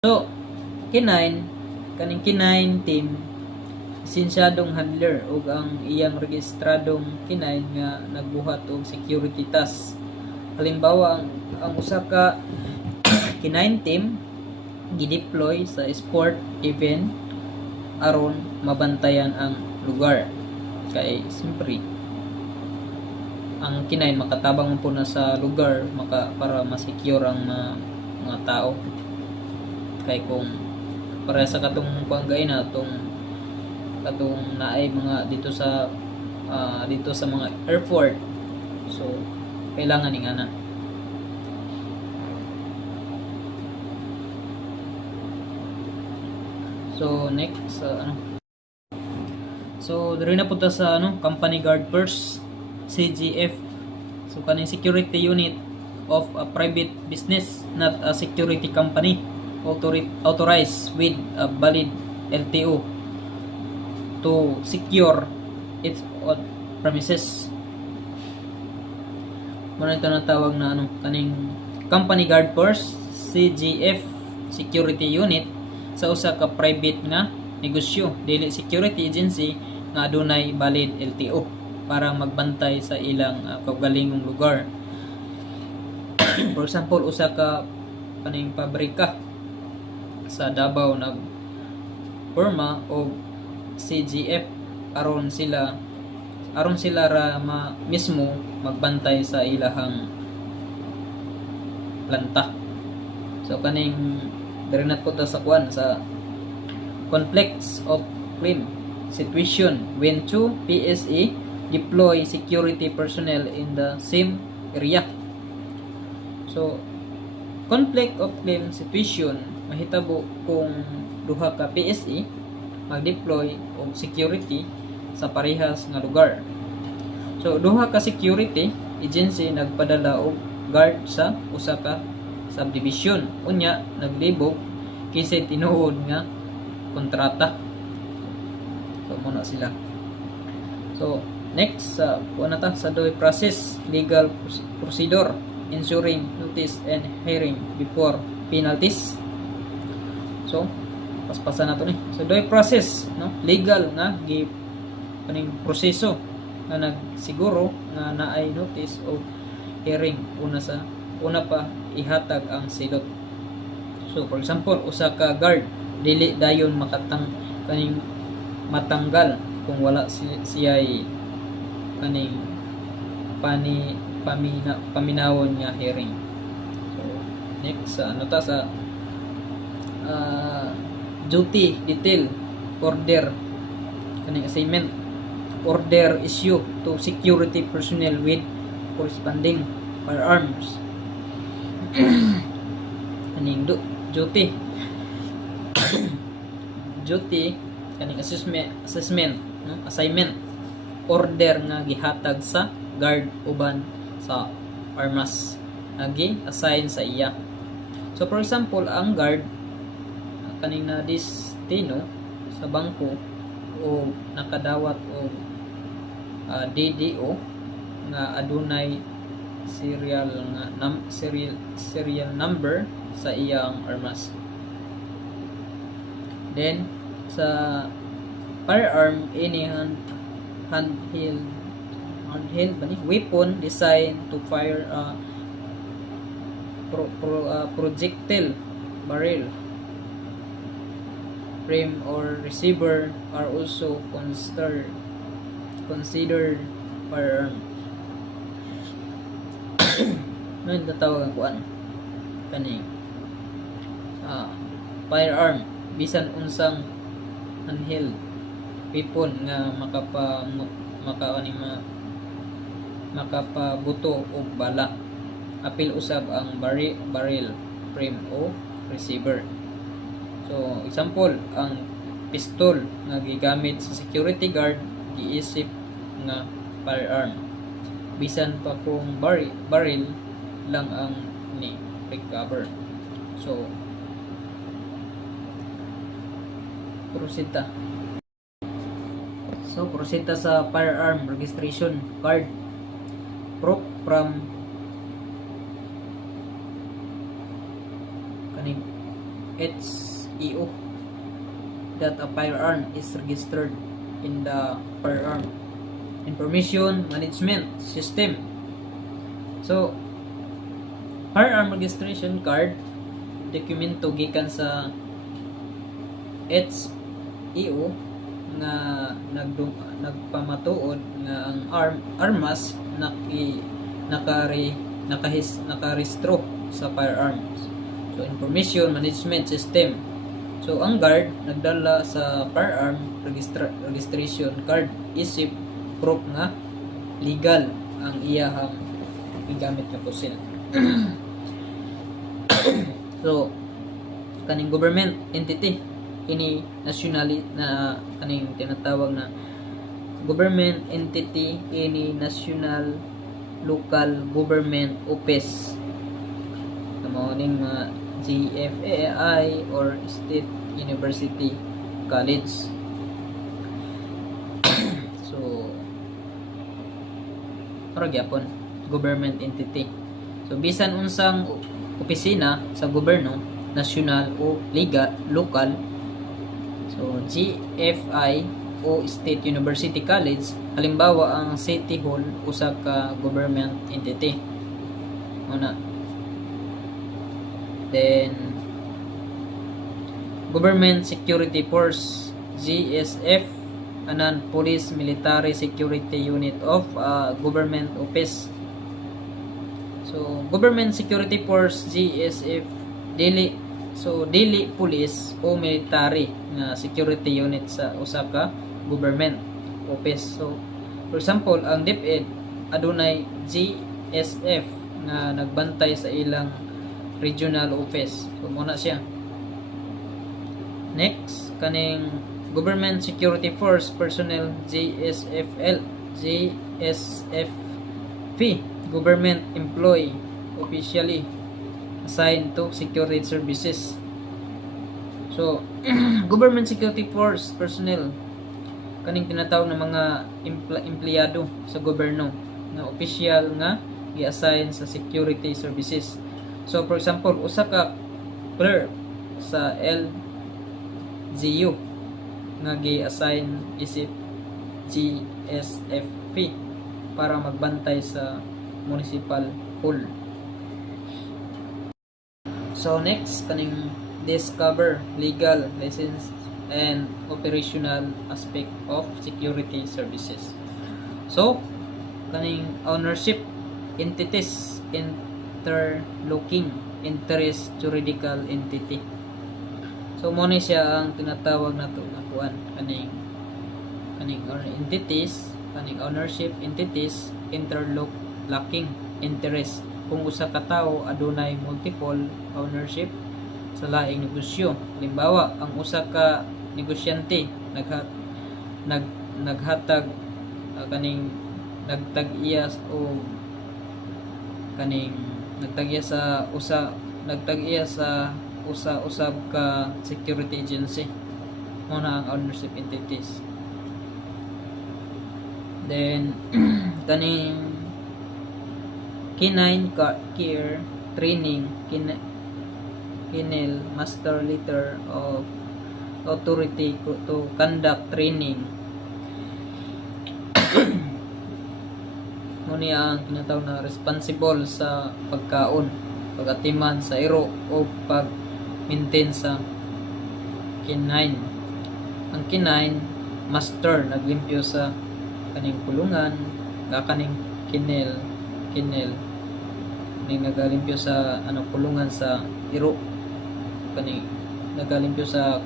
So, kaning kinine team lisensyadong handler ug ang iyang rehistradong kinine nga nagbuhat og security task. Halimbawa, ang usa ka kinine team gideploy sa sport event aron mabantayan ang lugar. Kay siyempre ang kinine makatabang po na sa lugar para ma-secure ang mga tao. Kay kung para sa katong panggay na katong naay mga dito sa mga airport, so kailangan ning ana. So next so diri na punta sa company guard first, CGF. So kaning security unit of a private business, not a security company authorized with a valid LTO to secure its own premises. Muna ito natawag na kaning company guard force, CGF security unit sa usa ka private nga negosyo, dili security agency nga adunay valid LTO para magbantay sa ilang kaugalingong lugar. For example, usa ka kaning pabrika sa Davao nag-forma og CGF aron sila ra mismo magbantay sa ilahang planta. So kaning dirinat ko ta sa sa conflicts of claim situation when two PSE deploy security personnel in the same area. So conflict of claim situation mahitabo kung duha ka PSE mag-deploy og security sa parehas nga lugar. So duha ka security agency nagpadala og guard sa usa ka subdivision, unya naglibog kisay tinuod nga kontrata. So muna sila. So next sa sa due process, legal procedure, ensuring notice and hearing before penalties. So paspasan nato ni. So due process, legal nga kaning proseso nga nagsiguro nga naay notice o hearing una pa ihatag ang silot. So for example, usa ka guard dili dayon kaning matanggal kung wala siya kaning paminawon nga hearing. So next sa duty detail order kaning assignment order issue to security personnel with corresponding firearms. Kaning duty kaning assessment assignment order nga gihatag sa guard uban sa armas nga gi-assign sa iya. So for example, ang guard kaning na destino sa bangko o nakadawat o DDO nga adunay serial number sa iyang armas. Then sa firearm, any handheld weapon designed to fire projectile barrel, frame or receiver are also considered firearm. Ngayon tatawag ang kaning firearm bisan unsang handheld weapon nga makapabuto og bala, apil usab ang barrel, frame o receiver. So example, ang pistol nga gigamit sa security guard giisip nga firearm bisan pa kung barrel lang ang ni recover. So prosita sa firearm registration card, proof from kaning HEO that a firearm is registered in the firearm information management system. So firearm registration card dokumento gikan sa HEO nga nagpamatuod nga ang armas nakarehistro sa firearms. So information management system. So ang guard nagdala sa firearm registration card isip proof nga legal ang iyahang gigamit nga pusil. So kaning government entity ini nationally na kaning tinatawag na government entity ini national local government office kamo ning mga GFAI or state university college. So para gyapon government entity. So bisan unsang opisina sa gobyerno national o legal local. So GFI o State University College, halimbawa ang City Hall usa ka government entity. Una. Then Government Security Force GSF anan Police Military Security Unit of Government Office. So Government Security Force GSF dili police o military nga security unit sa usa ka government office. So for example ang DepEd adunay GSF nga nagbantay sa ilang regional office. So muna siya. Next kaning Government Security Force personnel GSFP government employee officially assigned to security services. So Government Security Force personnel kaning tinatawag na mga empleyado sa gobyerno na opisyal nga gi-assign sa security services. So for example usa ka clerk sa LGU nga gi-assign isip GSFP para magbantay sa municipal hall. So next kaning discover legal license and operational aspect of security services. So kaning ownership entities interlocking interest juridical entity. So mo ni siya ang tinatawag nato na kuan kaning entities, kaning ownership entities interlocking interest kung usa ka tawo adunay multiple ownership sa laing negosyo. Halimbawa, ang usa ka negosyante naghatag kaning nagtag-iya o kaning nagtag-iya sa usa-usab ka security agency. Muna ang ownership entities. Then kaning Canine Care Training Kennel Master Letter of Authority to Conduct Training. Muna ang tinatawag na responsible sa pagkaon, pag-atiman sa iro o pag-maintain sa canine. Ang canine master naglimpyo sa kaning kulungan, kaning kennel ning nagalimpyo sa kulungan sa iro, kaning nagalimpyo sa